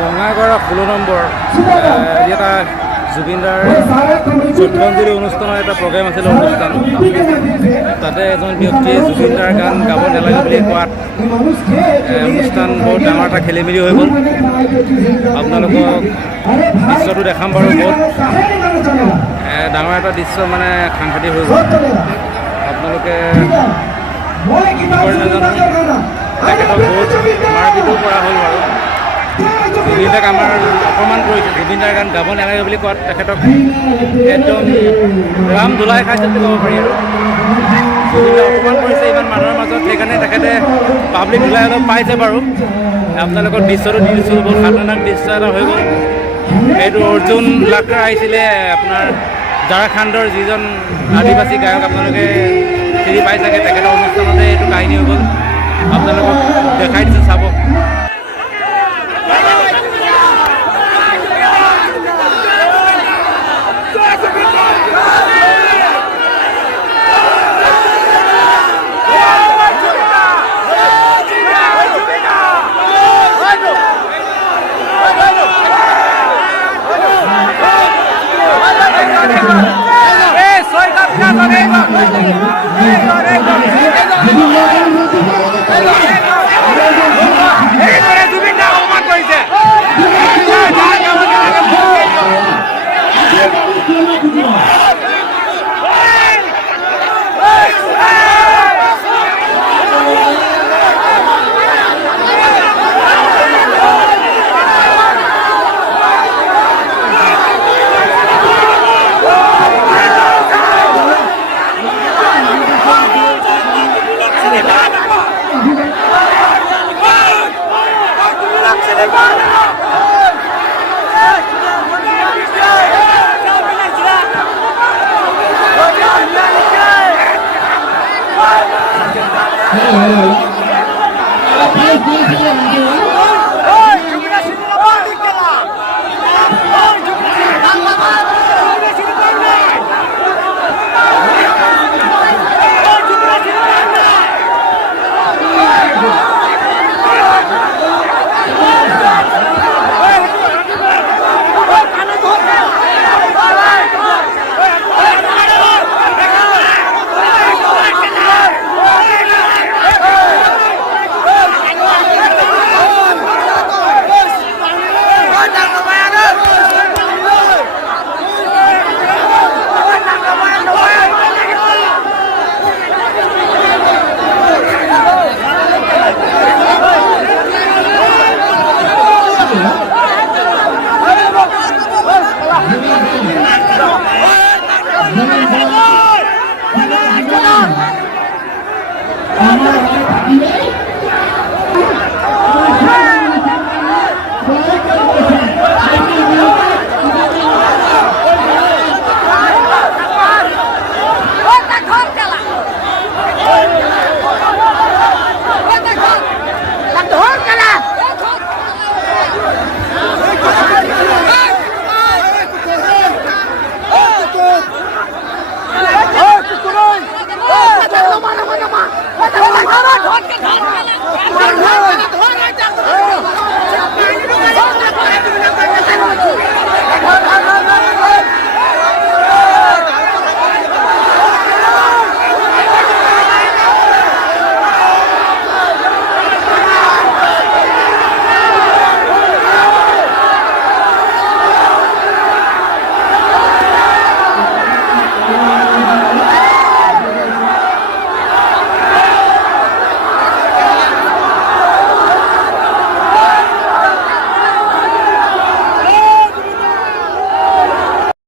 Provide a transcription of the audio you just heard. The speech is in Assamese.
ৰঙাগড় 16 নম্বৰ এটা জুবিনদাৰ শ্ৰদ্ধাঞ্জলি অনুষ্ঠানৰ এটা প্ৰগ্ৰেম আছিল অনুষ্ঠান তাতে এজন ব্যক্তিয়ে জুবিনদাৰ গান গাব নালাগে বুলি কোৱাত অনুষ্ঠান বহুত ডাঙৰ এটা খেলি মেলি হৈ গ'ল আপোনালোকক দৃশ্যটো দেখাম বাৰু বহুত ডাঙৰ এটা দৃশ্য মানে সাংঘাতিক হৈ গ'ল আপোনালোকে নাজানো তেখেতক বহুত মাৰপিটো কৰা হ'ল বাৰু জুবিনদাক আমাৰ অপমান কৰিছে জুবিনদাৰ গান গাব নালাগে বুলি কোৱাত তেখেতক একদম ৰাম ধোলাই খাইছে বুলি ক'ব পাৰি আৰু জুবিনদাক অপমান কৰিছে ইমান মানুহৰ মাজত সেইকাৰণে তেখেতে পাব্লিক ধোলাই অলপ পাইছে বাৰু আপোনালোকৰ দৃশ্যটো দি দিছোঁ বহুত খাতৰনাক দৃশ্য এটা হৈ গ'ল এইটো অৰ্জুন লাক্ৰা আহিছিলে আপোনাৰ ঝাৰখণ্ডৰ যিজন আদিবাসী গায়ক আপোনালোকে চিনি পাই চাগে তেখেতৰ অনুষ্ঠানতে এইটো কাহিনী হৈ গ'ল আপোনালোকক দেখাই দিছোঁ চাব Hello.